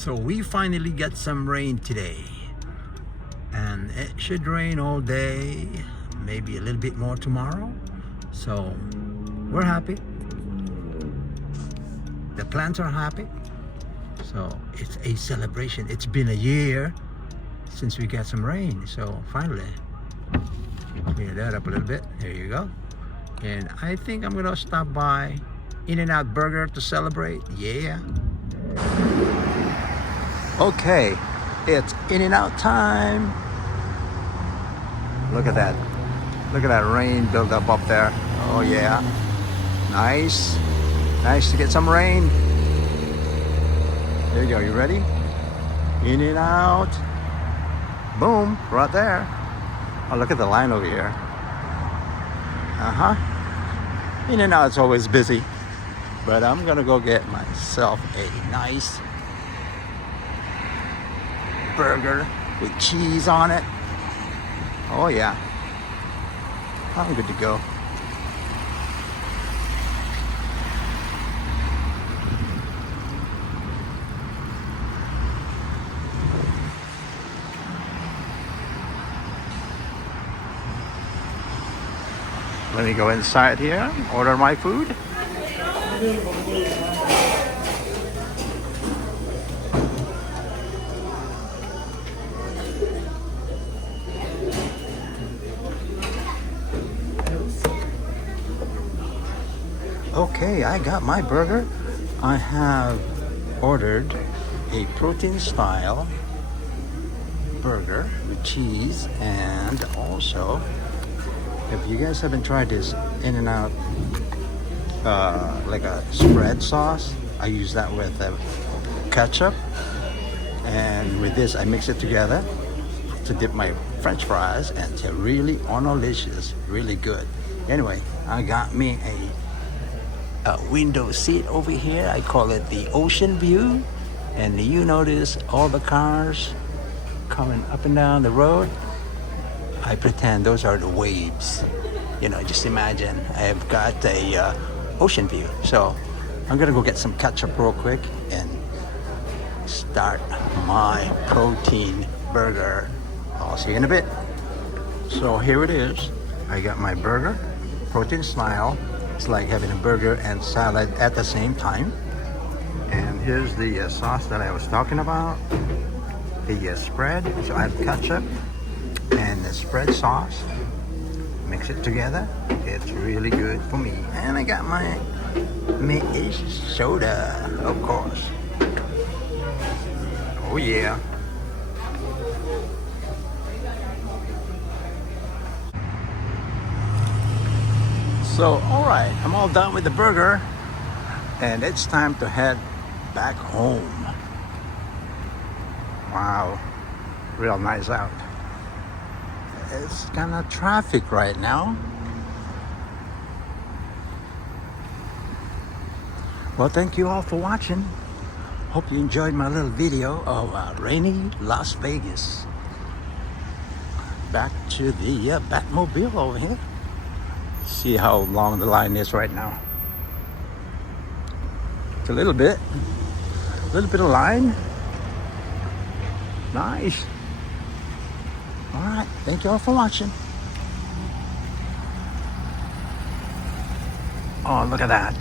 So we finally get some rain today, and it should rain all day, maybe a little bit more tomorrow. So we're happy. The plants are happy. So it's a celebration. It's been a year since we got some rain. So finally, clear that up a little bit. There you go. And I think I'm gonna stop by In-N-Out Burger to celebrate. Yeah. Okay, it's In-N-Out time. Look at that. Look at that rain build up there. Oh yeah. Nice. Nice to get some rain. There you go. You ready? In-N-Out. Boom. Right there. Oh, look at the line over here. In-N-Out's always busy. But I'm gonna go get myself a nice burger with cheese on it. Oh yeah. I'm good to go. Let me go inside here, order my food. Okay, I got my burger. I have ordered a protein style burger with cheese, and also, if you guys haven't tried this In-N-Out like a spread sauce, I use that with ketchup, and with this I mix it together to dip my french fries, and it's really delicious, really good. Anyway, I got me a window seat over here. I call it the ocean view, and you notice all the cars coming up and down the road. I pretend those are the waves. You know, just imagine I've got a ocean view. So I'm gonna go get some ketchup real quick and start my protein burger. I'll see you in a bit. So here it is. I got my burger, protein style. It's like having a burger and salad at the same time. And here's the sauce that I was talking about, the spread. So I have ketchup and the spread sauce. Mix it together. It's really good for me. And I got my soda, of course. Oh yeah. So, all right, I'm all done with the burger, and it's time to head back home. Wow, real nice out. It's kind of traffic right now. Well, thank you all for watching. Hope you enjoyed my little video of rainy Las Vegas. Back to the Batmobile over here. See how long the line is right now. It's a little bit of line. Nice. All right, thank you all for watching. Oh, look at that.